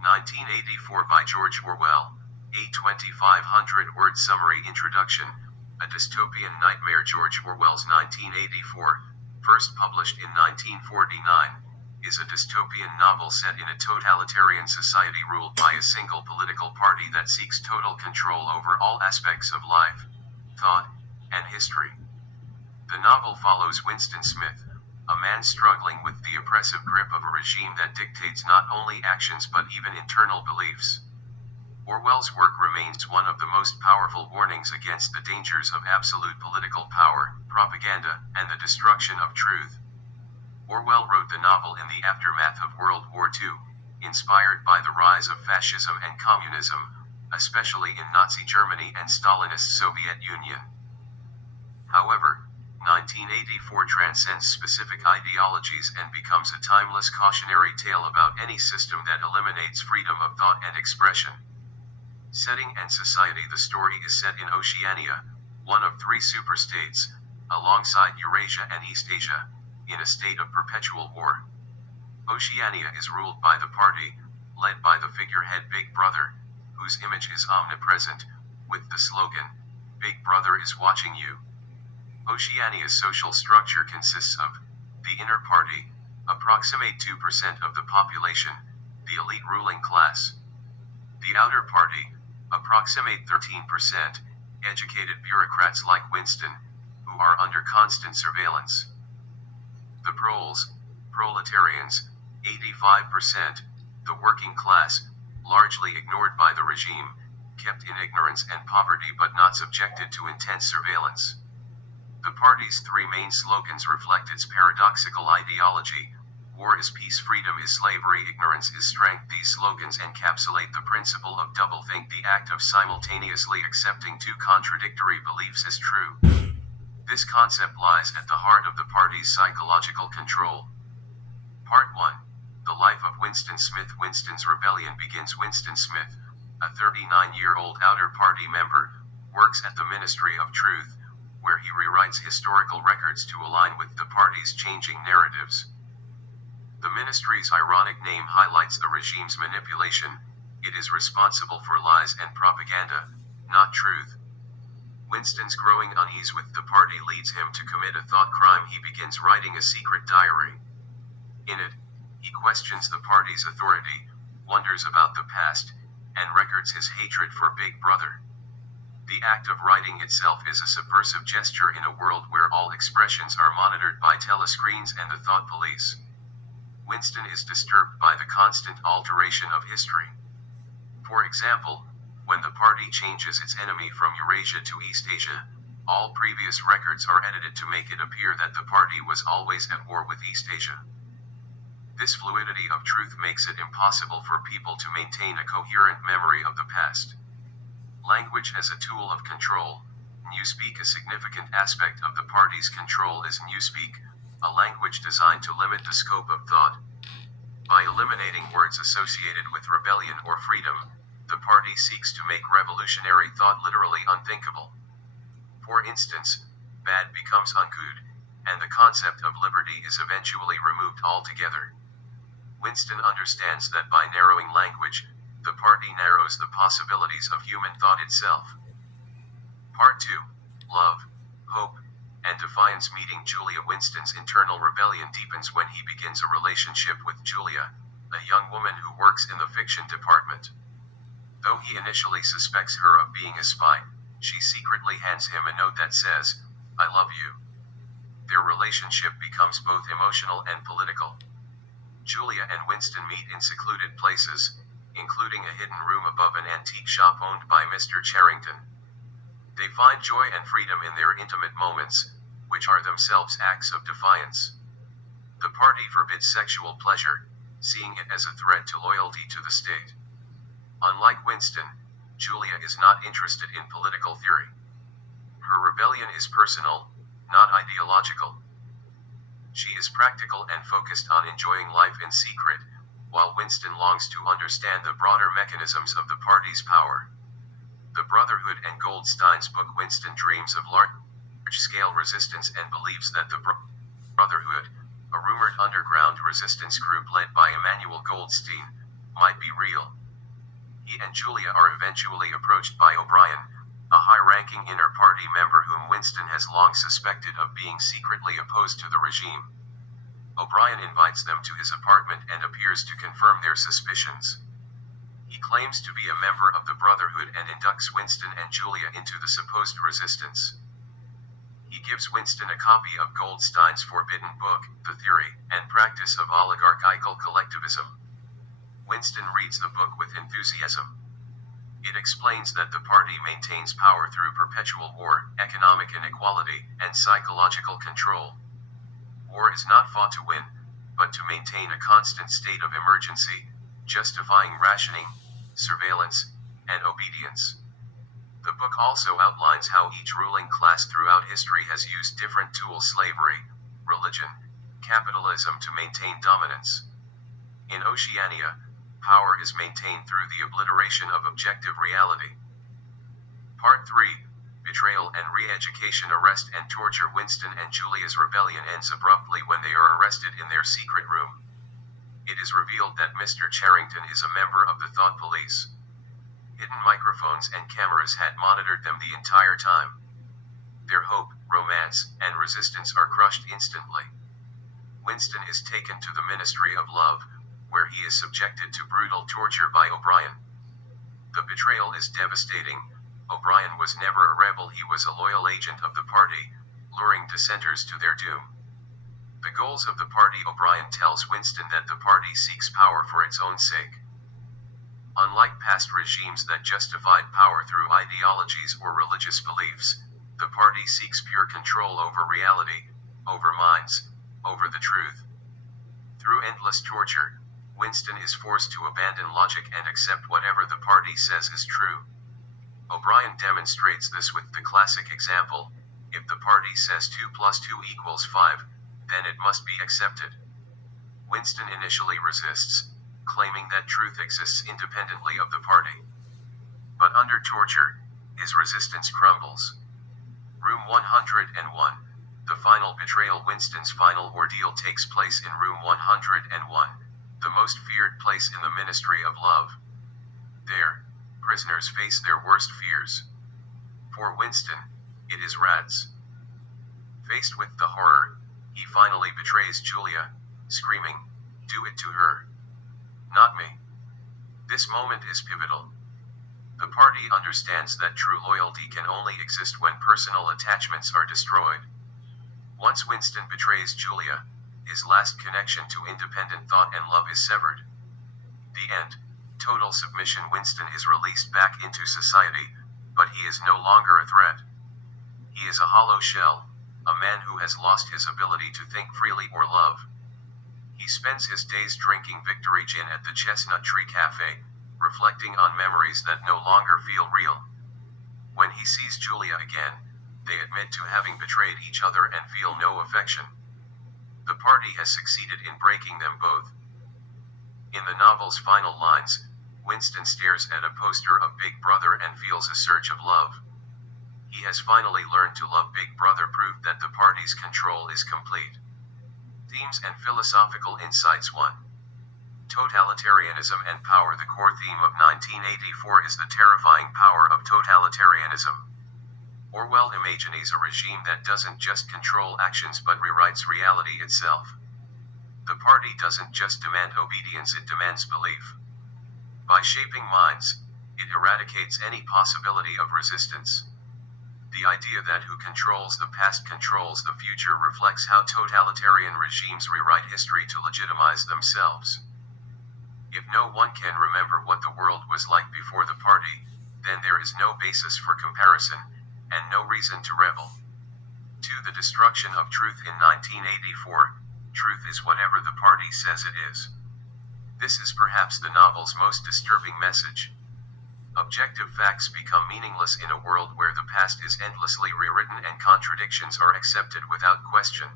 1984 by George Orwell, a 2,500-word summary introduction. A dystopian nightmare. George Orwell's 1984, first published in 1949, is a dystopian novel set in a totalitarian society ruled by a single political party that seeks total control over all aspects of life, thought, and history. The novel follows Winston Smith, a man struggling with the oppressive grip of a regime that dictates not only actions but even internal beliefs. Orwell's work remains one of the most powerful warnings against the dangers of absolute political power, propaganda, and the destruction of truth. Orwell wrote the novel in the aftermath of World War II, inspired by the rise of fascism and communism, especially in Nazi Germany and Stalinist Soviet Union. However, 1984 transcends specific ideologies and becomes a timeless cautionary tale about any system that eliminates freedom of thought and expression. Setting and society. The story is set in Oceania, one of three superstates, alongside Eurasia and Eastasia, in a state of perpetual war. Oceania is ruled by the party, led by the figurehead Big Brother, whose image is omnipresent, with the slogan, "Big Brother is watching you." Oceania's social structure consists of the inner party, approximate 2% of the population, the elite ruling class. The outer party, approximate 13%, educated bureaucrats like Winston, who are under constant surveillance. The proletarians, 85%, the working class, largely ignored by the regime, kept in ignorance and poverty but not subjected to intense surveillance. The party's three main slogans reflect its paradoxical ideology: war is peace, freedom is slavery, ignorance is strength. These slogans encapsulate the principle of doublethink, the act of simultaneously accepting two contradictory beliefs as true. This concept lies at the heart of the party's psychological control. Part 1. The life of Winston Smith. Winston's rebellion begins. Winston Smith, a 39-year-old outer party member, works at the Ministry of Truth, where he rewrites historical records to align with the party's changing narratives. The ministry's ironic name highlights the regime's manipulation. It is responsible for lies and propaganda, not truth. Winston's growing unease with the party leads him to commit a thought crime. He begins writing a secret diary. In it, he questions the party's authority, wonders about the past, and records his hatred for Big Brother. The act of writing itself is a subversive gesture in a world where all expressions are monitored by telescreens and the thought police. Winston is disturbed by the constant alteration of history. For example, when the party changes its enemy from Eurasia to Eastasia, all previous records are edited to make it appear that the party was always at war with Eastasia. This fluidity of truth makes it impossible for people to maintain a coherent memory of the past. Language as a tool of control. Newspeak. A significant aspect of the party's control is newspeak, a language designed to limit the scope of thought. By eliminating words associated with rebellion or freedom, the party seeks to make revolutionary thought literally unthinkable. For instance, bad becomes ungood, and the concept of liberty is eventually removed altogether. Winston understands that by narrowing language, the party narrows the possibilities of human thought itself. Part 2. Love, Hope, and Defiance. Meeting Julia. Winston's internal rebellion deepens when he begins a relationship with Julia, a young woman who works in the fiction department. Though he initially suspects her of being a spy, she secretly hands him a note that says, "I love you." Their relationship becomes both emotional and political. Julia and Winston meet in secluded places, including a hidden room above an antique shop owned by Mr. Charrington. They find joy and freedom in their intimate moments, which are themselves acts of defiance. The party forbids sexual pleasure, seeing it as a threat to loyalty to the state. Unlike Winston, Julia is not interested in political theory. Her rebellion is personal, not ideological. She is practical and focused on enjoying life in secret, while Winston longs to understand the broader mechanisms of the party's power. The Brotherhood and Goldstein's book. Winston dreams of large-scale resistance and believes that the Brotherhood, a rumored underground resistance group led by Emmanuel Goldstein, might be real. He and Julia are eventually approached by O'Brien, a high-ranking inner party member whom Winston has long suspected of being secretly opposed to the regime. O'Brien invites them to his apartment and appears to confirm their suspicions. He claims to be a member of the Brotherhood and inducts Winston and Julia into the supposed resistance. He gives Winston a copy of Goldstein's forbidden book, The Theory and Practice of Oligarchical Collectivism. Winston reads the book with enthusiasm. It explains that the party maintains power through perpetual war, economic inequality, and psychological control. War is not fought to win, but to maintain a constant state of emergency, justifying rationing, surveillance, and obedience. The book also outlines how each ruling class throughout history has used different tools: slavery, religion, capitalism to maintain dominance. In Oceania, power is maintained through the obliteration of objective reality. Part 3, Betrayal and Re-Education. Arrest and torture. Winston and Julia's rebellion ends abruptly when they are arrested in their secret room. It is revealed that Mr. Charrington is a member of the Thought Police. Hidden microphones and cameras had monitored them the entire time. Their hope, romance, and resistance are crushed instantly. Winston is taken to the Ministry of Love, where he is subjected to brutal torture by O'Brien. The betrayal is devastating. O'Brien was never a rebel, he was a loyal agent of the party, luring dissenters to their doom. The goals of the party. O'Brien tells Winston that the party seeks power for its own sake. Unlike past regimes that justified power through ideologies or religious beliefs, the party seeks pure control over reality, over minds, over the truth. Through endless torture, Winston is forced to abandon logic and accept whatever the party says is true. O'Brien demonstrates this with the classic example: if the party says 2 + 2 = 5, then it must be accepted. Winston initially resists, claiming that truth exists independently of the party. But under torture, his resistance crumbles. Room 101. The final betrayal. Winston's final ordeal takes place in Room 101, the most feared place in the Ministry of Love. There, prisoners face their worst fears. For Winston, it is rats. Faced with the horror, he finally betrays Julia, screaming, "Do it to her. Not me." This moment is pivotal. The party understands that true loyalty can only exist when personal attachments are destroyed. Once Winston betrays Julia, his last connection to independent thought and love is severed. The end. Total submission. Winston is released back into society, but he is no longer a threat. He is a hollow shell, a man who has lost his ability to think freely or love. He spends his days drinking Victory Gin at the Chestnut Tree Cafe, reflecting on memories that no longer feel real. When he sees Julia again, they admit to having betrayed each other and feel no affection. The party has succeeded in breaking them both. In the novel's final lines, Winston stares at a poster of Big Brother and feels a surge of love. He has finally learned to love. Big Brother proved that the party's control is complete. Themes and philosophical insights. 1. Totalitarianism and power. The core theme of 1984 is the terrifying power of totalitarianism. Orwell imagines a regime that doesn't just control actions but rewrites reality itself. The party doesn't just demand obedience, it demands belief. By shaping minds, it eradicates any possibility of resistance. The idea that who controls the past controls the future reflects how totalitarian regimes rewrite history to legitimize themselves. If no one can remember what the world was like before the party, then there is no basis for comparison, and no reason to rebel. 2. The destruction of truth. In 1984, truth is whatever the party says it is. This is perhaps the novel's most disturbing message. Objective facts become meaningless in a world where the past is endlessly rewritten and contradictions are accepted without question.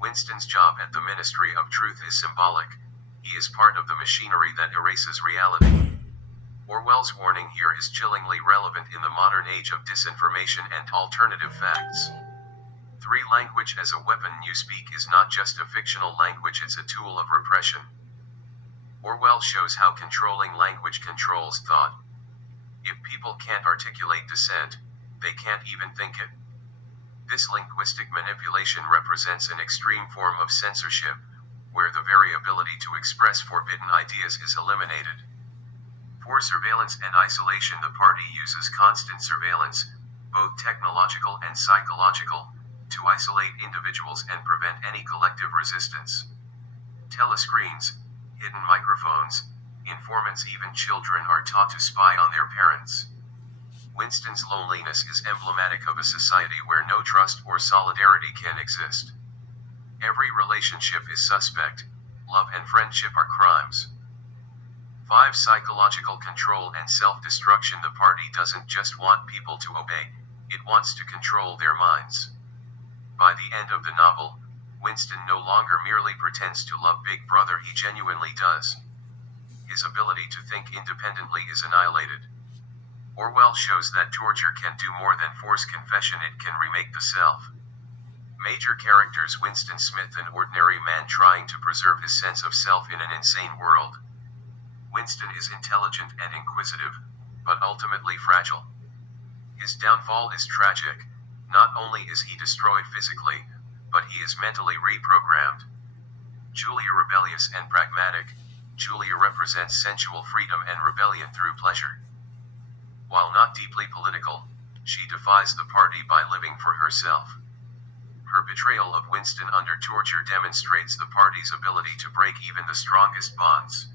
Winston's job at the Ministry of Truth is symbolic. He is part of the machinery that erases reality. Orwell's warning here is chillingly relevant in the modern age of disinformation and alternative facts. 3. Language as a weapon. Newspeak is not just a fictional language, it's a tool of repression. Orwell shows how controlling language controls thought. If people can't articulate dissent, they can't even think it. This linguistic manipulation represents an extreme form of censorship, where the very ability to express forbidden ideas is eliminated. For surveillance and isolation, the party uses constant surveillance, both technological and psychological, to isolate individuals and prevent any collective resistance. Telescreens, hidden microphones, informants, even children are taught to spy on their parents. Winston's loneliness is emblematic of a society where no trust or solidarity can exist. Every relationship is suspect. Love and friendship are crimes. 5. Psychological control and self-destruction. The party doesn't just want people to obey, it wants to control their minds. By the end of the novel, Winston no longer merely pretends to love Big Brother, he genuinely does. His ability to think independently is annihilated. Orwell shows that torture can do more than force confession, it can remake the self. Major characters: Winston Smith, an ordinary man trying to preserve his sense of self in an insane world. Winston is intelligent and inquisitive, but ultimately fragile. His downfall is tragic. Not only is he destroyed physically, but he is mentally reprogrammed. Julia, rebellious and pragmatic, Julia represents sensual freedom and rebellion through pleasure. While not deeply political, she defies the party by living for herself. Her betrayal of Winston under torture demonstrates the party's ability to break even the strongest bonds.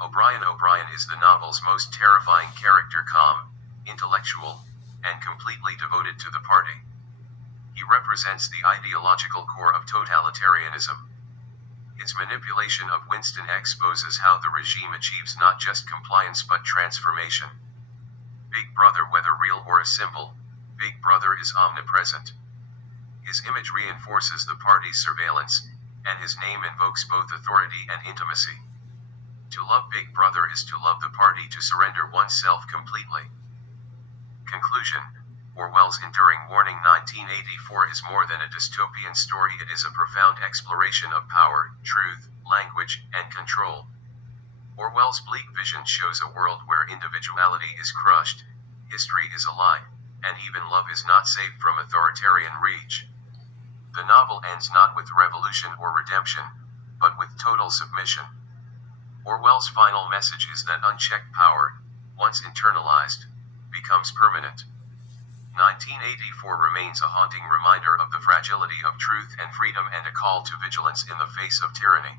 O'Brien is the novel's most terrifying character, calm, intellectual, and completely devoted to the party. He represents the ideological core of totalitarianism. Its manipulation of Winston exposes how the regime achieves not just compliance but transformation. Big Brother, whether real or a symbol, Big Brother is omnipresent. His image reinforces the party's surveillance, and his name invokes both authority and intimacy. To love Big Brother is to love the party, to surrender oneself completely. Conclusion: Orwell's enduring warning 1984 is more than a dystopian story, it is a profound exploration of power, truth, language, and control. Orwell's bleak vision shows a world where individuality is crushed, history is a lie, and even love is not safe from authoritarian reach. The novel ends not with revolution or redemption, but with total submission. Orwell's final message is that unchecked power, once internalized, becomes permanent. 1984 remains a haunting reminder of the fragility of truth and freedom, and a call to vigilance in the face of tyranny.